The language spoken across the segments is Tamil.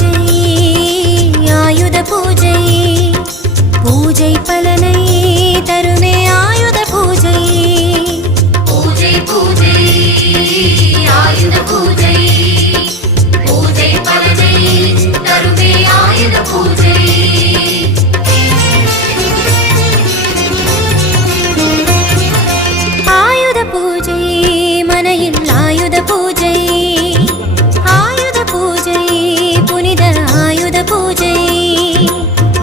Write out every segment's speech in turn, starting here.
பூஜை ஆயுத பூஜை பூஜை பலனை தருமே ஆயுத பூஜை பூஜை பூஜை ஆயுத பூஜை பூஜை பலனை தருமே ஆயுத பூஜை ஆயுத பூஜை மனையில் ஆயுத பூஜை ஆயுத பூஜை புனித ஆயுத பூஜை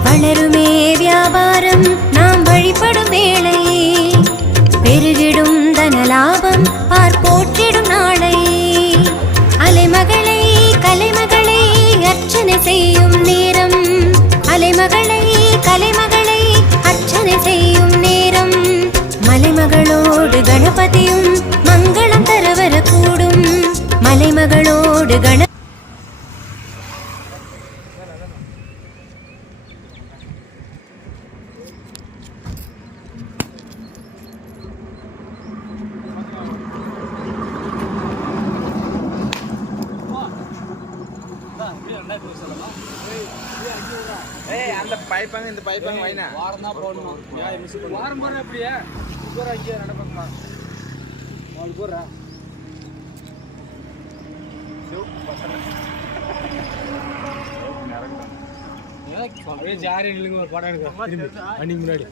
வளருமே வியாபாரம் நாம் வழிபடும் வேளை பெருகிடும் தனலாபம் போற்றிடும் நாளை அலைமகளை கலைமகளை அர்ச்சனை செய்யும் நேரம் அலைமகளை கலைமகளை அர்ச்சனை செய்யும் நேரம் மலைமகளோடு கணபதியும் மங்களம் தரவர கூடும் மலைமகளோடு அந்த பைப்பாங்க இந்த பைப்பாங்க வைனா வாரம் தான் போடணும் வாரம் போற அப்படியே போற அங்கே நடப்பமா வாங்க போறா ஜாரி நில்லுங்க ஒரு படம் எடுக்க திரும்பி அன்னைக்கு முன்னாடி